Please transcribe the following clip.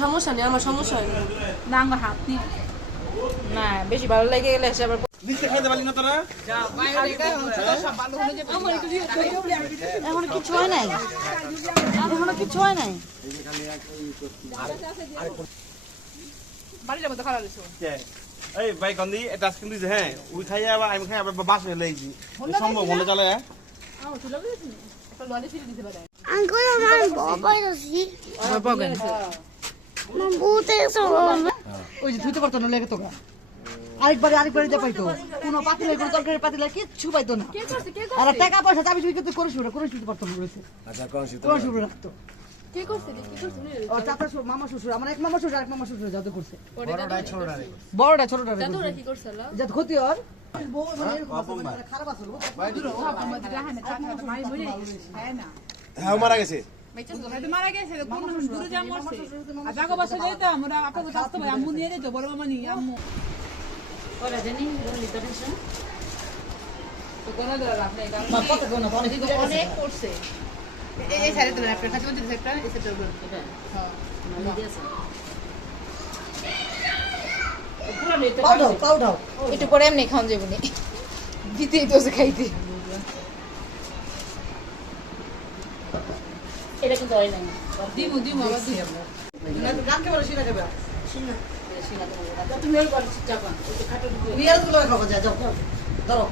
সমস্যা নেই আমার সমস্যা হয় না। না আমার হাত নিয়ে না বেশি ভালো লেগে গেলে সে আবার এখনও কিছু হয় নাই? এখনও কিছু হয় নাই? বাড়ির মধ্যে খারাপ এই ভাই কন্দি এটা দিছে হ্যাঁ ওই খাই আবার আমি খাই আবার বাস হয়ে লেগেছি সম্ভব মনে চলে হ্যাঁ? আমার গেছে একটা লরি দিতে solo. ওই যে ধুইতে পারতো না লেগে তো আরেকবারে আরেকবারে দিয়ে পাইতো। কোনো পাতিলে কোনো তরকারি পাতিলে কিচ্ছু পাইতো না। আর টাকা পয়সা চাবি চুরি করতে করে শুরু করে শুরু পারতো না বলেছে। আচ্ছা কোন শীত করে শুরু রাখতো। কে করছে কি করছে? ও চাচা মামা শ্বশুর আমার এক মামা শ্বশুর আর এক মামা শ্বশুর যাতে করছে। বড়টা ছোটটা বড়টা ছোটটা কি করছে যাতে ক্ষতি হর বউ মানে মানে খারাপ হ্যাঁ হ্যাঁ গেছে? হয়তো মারা গেছে কোন দূরে যা মরছে আর জাগো বসে যাইতো আমরা আপনাকে স্বাস্থ্য ভাই আম্মু নিয়ে যেত বড় মামা নিয়ে আম্মু ওরা জানি রিটার্নেশন তো কোন দর আপনি এটা মা অনেক অনেক করছে এই এই সাইডে তো আপনার কাছে মধ্যে একটা এই সাইডে হ্যাঁ পাউডার পাউডার একটু পরে এমনি খাওয়া যাবে দিতেই তো খাইতে এটা কিন্তু হয় নাই। দিমু দিমু আবার দিই গান কেমন শিনা খাবে তুমি ওই পারছি চাপা নিয়ে আসলে খাব যা যাও। ধরো।